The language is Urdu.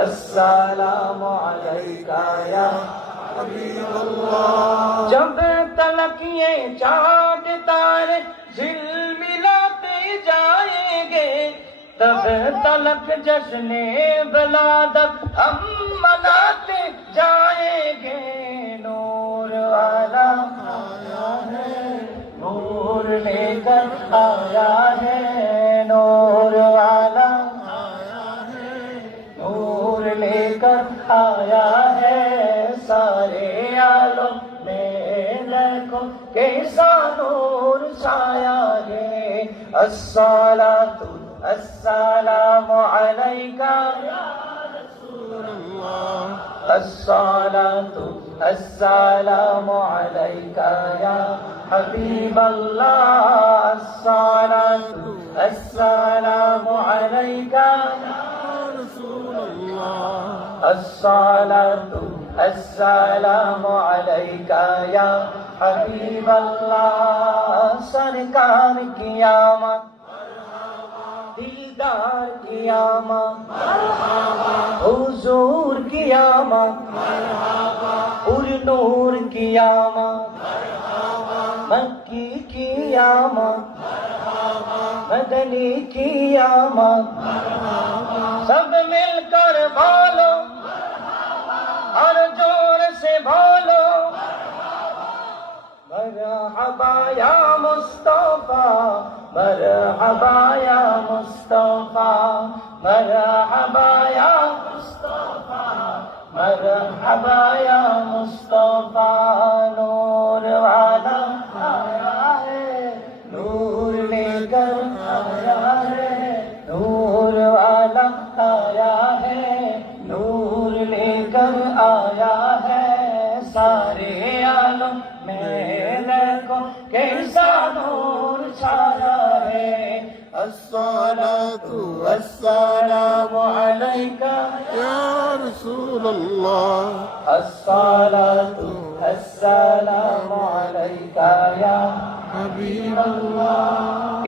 السلام علیکہ یا حبیب اللہ۔ جب تلک یہ چاند تارے جھلملاتے جائیں گے، تب تلک جشن ولادت ہم مناتے جائیں گے۔ نور والا آیا ہے، نور لے کر آیا ہے، نور والا آیا ہے، نور لے کر آیا ہے، سارے عالم میں دیکھو کیسا نور چھایا ہے۔ الصلاۃ السلام علیکہ یا رسول اللہ، الصلاۃ السلام علیکہ یا حبیب اللہ، الصلاۃ السلام علیکہ یا رسول اللہ، الصلاۃ السلام علیکہ یا حبیب اللہ۔ سرکار کی آمد، دیدار کی آمد، حضور کی آمد، پر نور کی آمد، مکی کی آمد، مدنی کی آمد، سب مل کر بولو اور زور سے بولو، مرحبا یا مصطفیٰ، مرحبا یا مصطفیٰ، مرحبا یا مصطفیٰ، مرحبا یا مصطفیٰ۔ نور والا آیا ہے، نور لے کر آیا ہے، نور والا آیا ہے، نور لے کر آیا ہے، سارے عالم میں دیکھو کیسا نور چھایا ہے۔ الصلاۃ والسلام علیکہ یا رسول اللہ، الصلاۃ السلام علیکہ یا حبیب اللہ۔